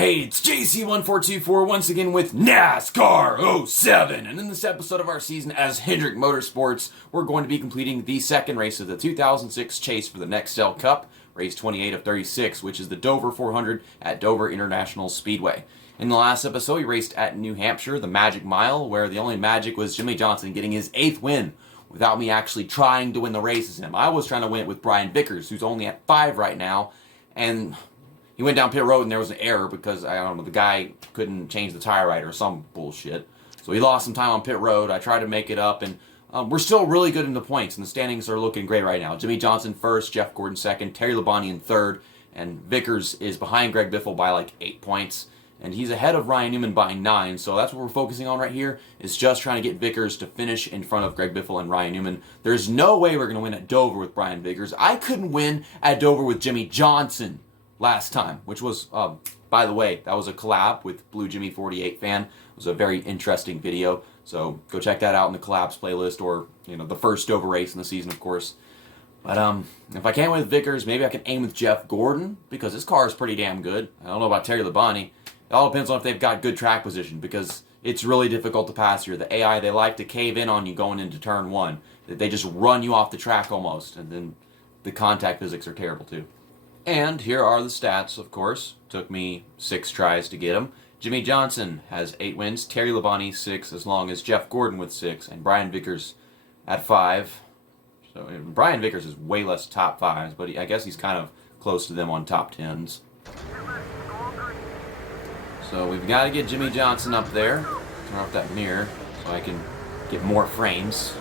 Hey, it's JC1424 once again with NASCAR 07, and in this episode of our season as Hendrick Motorsports, we're going to be completing the second race of the 2006 chase for the Nextel Cup, race 28 of 36, which is the Dover 400 at Dover International Speedway. In the last episode, we raced at New Hampshire, the Magic Mile, where the only magic was Jimmie Johnson getting his 8th win without me actually trying to win the race as him. I was trying to win it with Brian Vickers, who's only at 5 right now, and he went down pit road and there was an error because, I don't know, the guy couldn't change the tire right or some bullshit. So he lost some time on pit road. I tried to make it up, and we're still really good in the points, and the standings are looking great right now. Jimmie Johnson first, Jeff Gordon second, Terry Labonte in third, and Vickers is behind Greg Biffle by like 8 points. And he's ahead of Ryan Newman by 9, so that's what we're focusing on right here, is just trying to get Vickers to finish in front of Greg Biffle and Ryan Newman. There's no way we're going to win at Dover with Brian Vickers. I couldn't win at Dover with Jimmie Johnson last time, which was, by the way, that was a collab with Blue Jimmy 48 fan. It was a very interesting video, so go check that out in the collabs playlist, or, you know, the first Dover race in the season, of course. But if I can't win with Vickers, maybe I can aim with Jeff Gordon, because his car is pretty damn good. I don't know about Terry Labonte. It all depends on if they've got good track position, because it's really difficult to pass here. The AI, they like to cave in on you going into turn 1. They just run you off the track almost, and then the contact physics are terrible too. And here are the stats, of course. Took me 6 tries to get them. Jimmie Johnson has 8 wins, Terry Labonte 6, as long as Jeff Gordon with 6, and Brian Vickers at 5. So Brian Vickers is way less top 5s, but I guess he's kind of close to them on top 10s. So we've got to get Jimmie Johnson up there. Turn off that mirror so I can get more frames.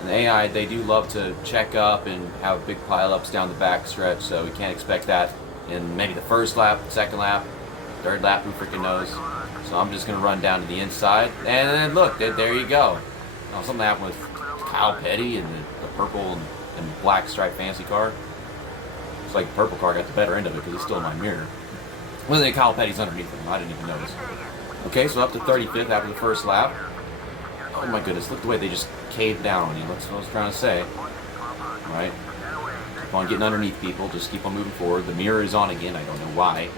And the AI, they do love to check up and have big pile-ups down the back stretch, so we can't expect that in maybe the first lap, second lap, third lap, who freaking knows. So I'm just going to run down to the inside. And then look, there you go. Now, something happened with Kyle Petty and the purple and black striped fancy car. It's like the purple car got the better end of it because it's still in my mirror. Well, then Kyle Petty's underneath him. I didn't even notice. Okay, so up to 35th after the first lap. Oh my goodness, look the way they just caved down on you. That's what I was trying to say. Alright. Keep on getting underneath people. Just keep on moving forward. The mirror is on again. I don't know why.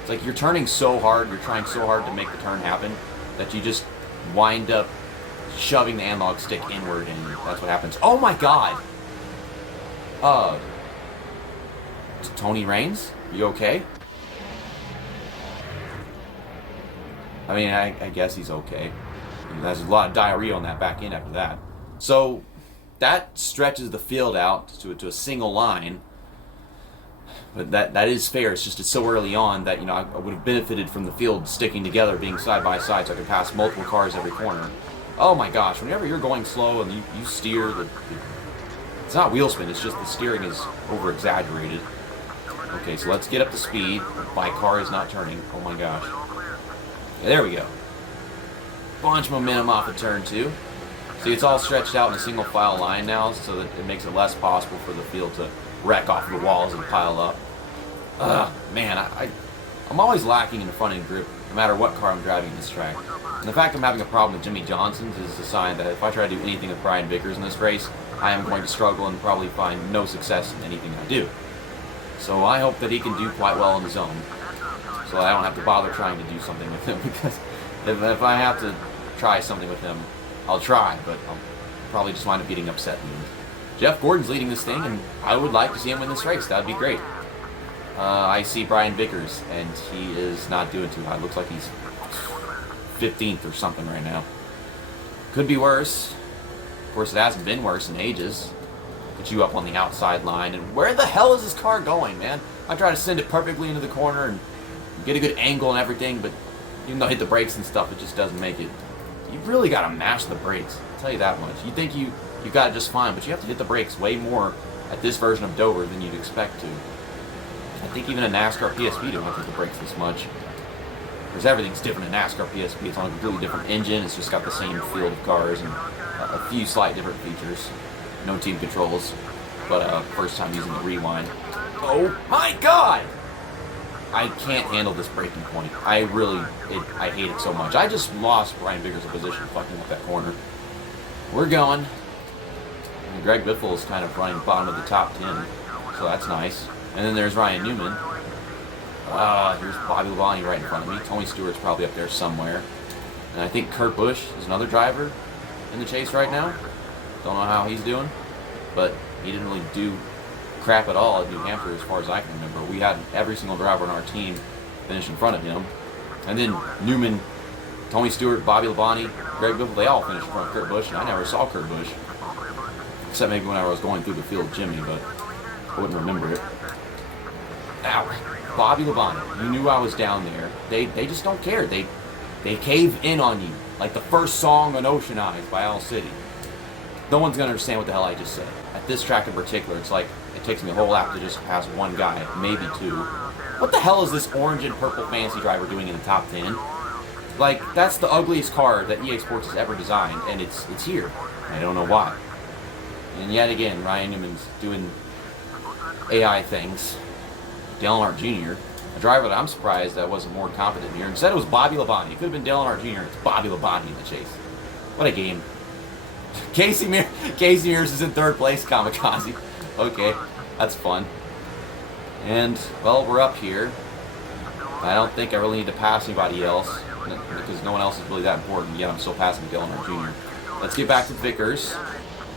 It's like you're turning so hard, you're trying so hard to make the turn happen, that you just wind up shoving the analog stick inward, and that's what happens. Oh my god! Tony Raines? You okay? I mean, I guess he's okay. There's a lot of diarrhea on that back end after that. So that stretches the field out to a single line. But that is fair. It's just it's so early on that, you know, I would have benefited from the field sticking together, being side by side, so I could pass multiple cars every corner. Oh my gosh! Whenever you're going slow and you steer, it's not wheel spin. It's just the steering is over exaggerated. Okay, so let's get up to speed. My car is not turning. Oh my gosh. There we go. Bunch of momentum off of turn 2. See, it's all stretched out in a single file line now, so that it makes it less possible for the field to wreck off the walls and pile up. Man, I'm always lacking in the front end grip, no matter what car I'm driving in this track. And the fact I'm having a problem with Jimmie Johnson's is a sign that if I try to do anything with Brian Vickers in this race, I am going to struggle and probably find no success in anything I do. So I hope that he can do quite well in his own, so I don't have to bother trying to do something with him, because if I have to try something with him, I'll try, but I'll probably just wind up getting upset. Jeff Gordon's leading this thing, and I would like to see him win this race. That would be great. I see Brian Vickers, and he is not doing too hot. Looks like he's 15th or something right now. Could be worse. Of course, it hasn't been worse in ages. Put you up on the outside line, and where the hell is this car going, man? I try to send it perfectly into the corner and get a good angle and everything, but even though I hit the brakes and stuff, it just doesn't make it. You really got to mash the brakes, I'll tell you that much. You think you got it just fine, but you have to hit the brakes way more at this version of Dover than you'd expect to. I think even a NASCAR PSP don't have to hit the brakes this much. Because everything's different in NASCAR PSP. It's on a completely different engine. It's just got the same field of cars and a few slight different features. No team controls, but first time using the rewind. Oh my god! I can't handle this braking point. I hate it so much. I just lost Brian Vickers' position fucking up that corner. We're going. And Greg Biffle is kind of running bottom of the top 10, so that's nice. And then there's Ryan Newman. Here's Bobby Labonte right in front of me. Tony Stewart's probably up there somewhere. And I think Kurt Busch is another driver in the chase right now. Don't know how he's doing, but he didn't really do crap at all at New Hampshire as far as I can remember. We had every single driver on our team finish in front of him. And then Newman, Tony Stewart, Bobby Labonte, Greg Biffle, they all finished in front of Kurt Busch, and I never saw Kurt Busch. Except maybe when I was going through the field with Jimmy, but I wouldn't remember it. Ow. Bobby Labonte, you knew I was down there. They just don't care. They cave in on you. Like the first song on Ocean Eyes by Owl City. No one's going to understand what the hell I just said. At this track in particular, it's like it takes me a whole lap to just pass one guy, maybe two. What the hell is this orange and purple fantasy driver doing in the top 10? Like, that's the ugliest car that EA Sports has ever designed, and it's here. I don't know why. And yet again, Ryan Newman's doing AI things. Dale Earnhardt Jr., a driver that I'm surprised that wasn't more competent here. Instead, it was Bobby Labonte. It could have been Dale Earnhardt Jr. It's Bobby Labonte in the chase. What a game. Casey Mears is in third place, Kamikaze. Okay, that's fun. And, well, we're up here. I don't think I really need to pass anybody else, because no one else is really that important, yet I'm still passing Dale Earnhardt Jr. Let's get back to Vickers.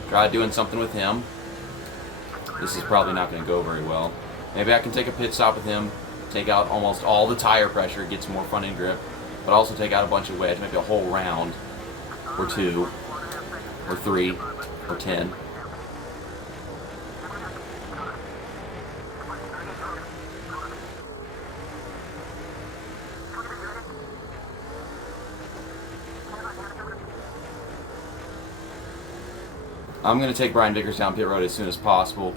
Try doing something with him. This is probably not going to go very well. Maybe I can take a pit stop with him, take out almost all the tire pressure, get some more front end grip, but also take out a bunch of wedge, maybe a whole round, or two, or three, or 10. I'm going to take Brian Vickers down pit road as soon as possible.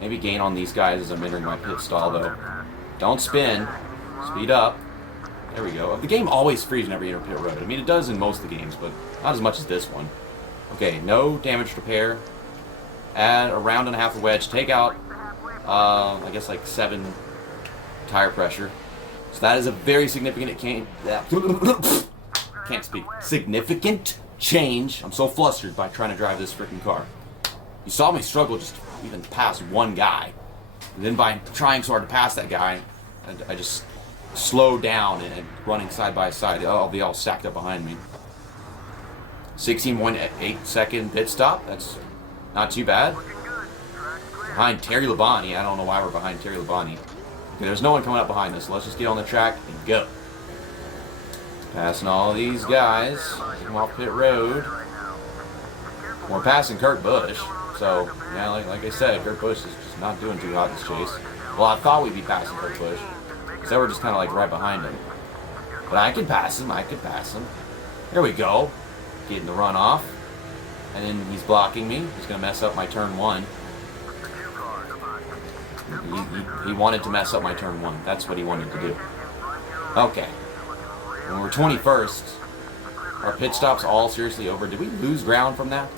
Maybe gain on these guys as I'm entering my pit stall, though. Don't spin. Speed up. There we go. The game always freezes whenever you enter pit road. I mean, it does in most of the games, but not as much as this one. Okay, no damage repair. Add a round and a half of wedge. Take out, I guess, like 7 tire pressure. So that is a very significant can't speak. Significant change. I'm so flustered by trying to drive this freaking car. You saw me struggle just even past one guy. And then by trying so hard to pass that guy, I just slowed down and running side by side. Oh, they all stacked up behind me. 16.8 second pit stop. That's not too bad. Behind Terry Labonte. I don't know why we're behind Terry Labonte. Okay, there's no one coming up behind us, so let's just get on the track and go. Passing all these guys. Come off pit road. We're passing Kurt Busch. So, yeah, like I said, Kurt Busch is just not doing too hot in this chase. Well, I thought we'd be passing Kurt Busch. So we're just kind of like right behind him. But I can pass him. I could pass him. There we go. Getting the run off. And then he's blocking me. He's going to mess up my turn 1. He wanted to mess up my turn 1. That's what he wanted to do. Okay. When we're 21st, our pit stop's all seriously over. Did we lose ground from that?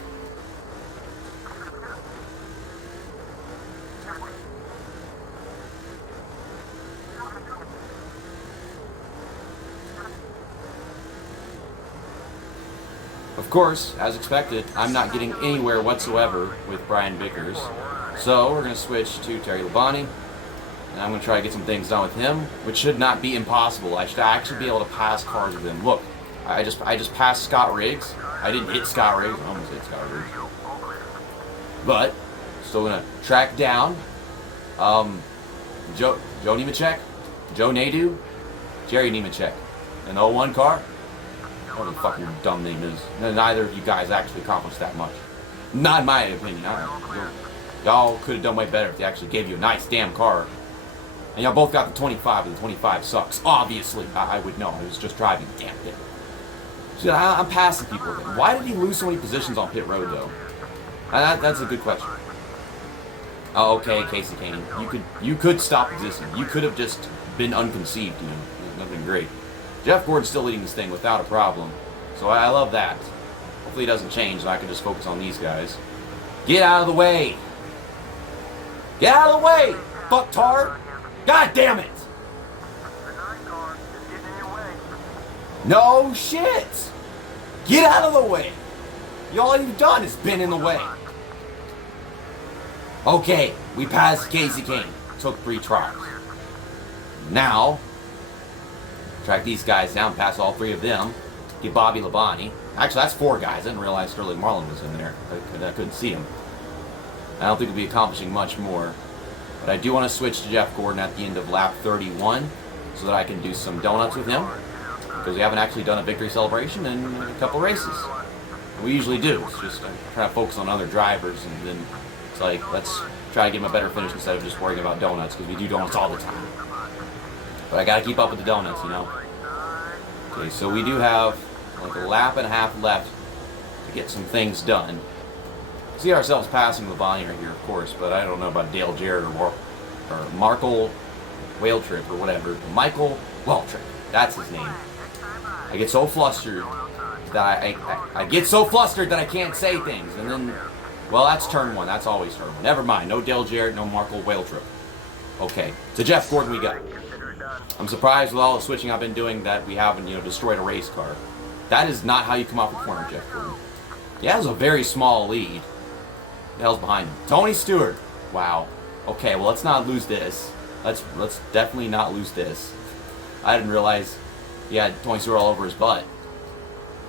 Of course, as expected, I'm not getting anywhere whatsoever with Brian Vickers. So we're going to switch to Terry Labonte. And I'm going to try to get some things done with him, which should not be impossible. I should actually be able to pass cars with him. Look, I just passed Scott Riggs. I didn't hit Scott Riggs. I almost hit Scott Riggs. But, still going to track down Joe Nemechek, Joe Nadeau, Jerry Nemechek. An 01 car. What a fucking dumb name is. Neither of you guys actually accomplished that much. Not in my opinion. Y'all could have done way better if they actually gave you a nice damn car. And y'all both got the 25, and the 25 sucks. Obviously, I would know. I was just driving the damn thing. So I'm passing people. Why did he lose so many positions on pit road, though? That's a good question. Oh, okay, Casey Kane. You could stop existing. You could have just been unconceived, you know. Nothing great. Jeff Gordon's still leading this thing without a problem. So I love that. Hopefully it doesn't change and I can just focus on these guys. Get out of the way! Get out of the way! Fucktard! God damn it! No shit! Get out of the way! All you've done is been in the way. Okay, we passed Casey Kane. Took 3 tries. Now, track these guys down, pass all 3 of them, get Bobby Labonte. Actually, that's 4 guys. I didn't realize Sterling Marlin was in there. I couldn't see him. I don't think we'll be accomplishing much more. But I do want to switch to Jeff Gordon at the end of lap 31 so that I can do some donuts with him. Because we haven't actually done a victory celebration in a couple races. We usually do. It's just I try to focus on other drivers, and then it's like, let's try to get him a better finish instead of just worrying about donuts, because we do donuts all the time. But I got to keep up with the donuts, you know. Okay, so we do have like a lap and a half left to get some things done. See ourselves passing Labonte right here, of course, but I don't know about Dale Jarrett or Markle Whaletrip or whatever. Michael Waltrip, that's his name. I get so flustered that I get so flustered that I can't say things, and then, well, that's turn 1. That's always turn 1. Never mind. No Dale Jarrett, no Markle Whaletrip. Okay, so Jeff Gordon we got. I'm surprised with all the switching I've been doing that we haven't, destroyed a race car. That is not how you come off a corner, Jeff Gordon. He has a very small lead. The hell's behind him? Tony Stewart. Wow. Okay, well, let's not lose this. Let's definitely not lose this. I didn't realize he had Tony Stewart all over his butt.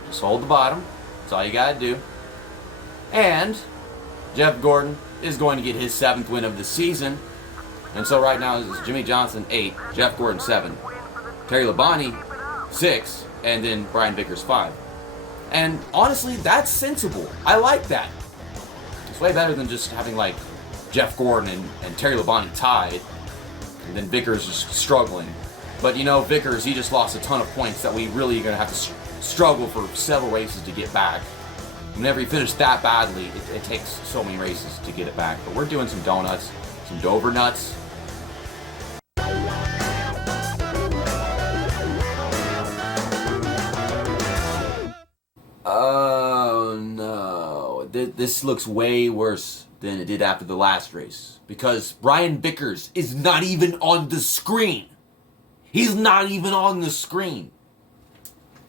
Just hold the bottom. That's all you gotta do. And Jeff Gordon is going to get his 7th win of the season. And so right now it's Jimmie Johnson 8, Jeff Gordon 7, Terry Labonte 6, and then Brian Vickers 5. And honestly, that's sensible. I like that. It's way better than just having like Jeff Gordon and Terry Labonte tied, and then Vickers just struggling. But Vickers, he just lost a ton of points that we really are going to have to struggle for several races to get back. Whenever you finish that badly, it takes so many races to get it back. But we're doing some donuts, some Dover nuts. Oh no, this looks way worse than it did after the last race. Because Brian Vickers is not even on the screen. He's not even on the screen.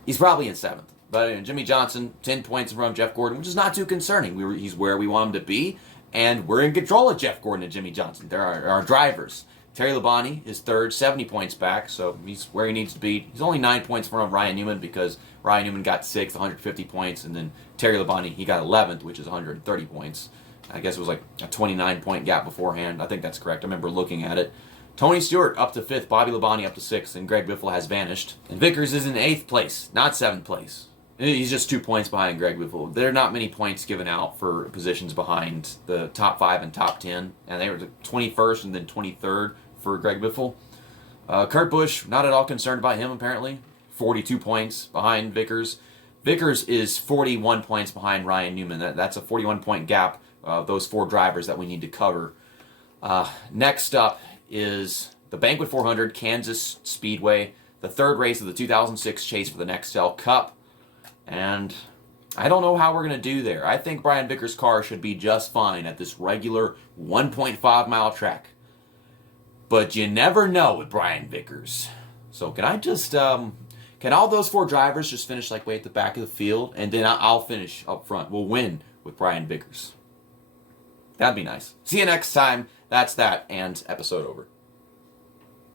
He's probably in 7th. But Jimmie Johnson, 10 points in front of Jeff Gordon, which is not too concerning. He's where we want him to be, and we're in control of Jeff Gordon and Jimmie Johnson. They're our drivers. Terry Labonte is 3rd, 70 points back, so he's where he needs to be. He's only 9 points in front of Ryan Newman because Ryan Newman got 6th, 150 points, and then Terry Labonte, he got 11th, which is 130 points. I guess it was like a 29-point gap beforehand. I think that's correct. I remember looking at it. Tony Stewart up to 5th, Bobby Labonte up to 6th, and Greg Biffle has vanished. And Vickers is in 8th place, not 7th place. He's just 2 points behind Greg Biffle. There are not many points given out for positions behind the top 5 and top 10, and they were the 21st and then 23rd for Greg Biffle. Kurt Busch, not at all concerned about him apparently. 42 points behind Vickers. Vickers is 41 points behind Ryan Newman. That's a 41-point gap. Those 4 drivers that we need to cover. Next up is the Banquet 400, Kansas Speedway, the 3rd race of the 2006 chase for the Nextel Cup. And I don't know how we're going to do there. I think Brian Vickers' car should be just fine at this regular 1.5-mile track. But you never know with Brian Vickers. So can I just, can all those 4 drivers just finish like way at the back of the field? And then I'll finish up front. We'll win with Brian Vickers. That'd be nice. See you next time. That's that, and episode over.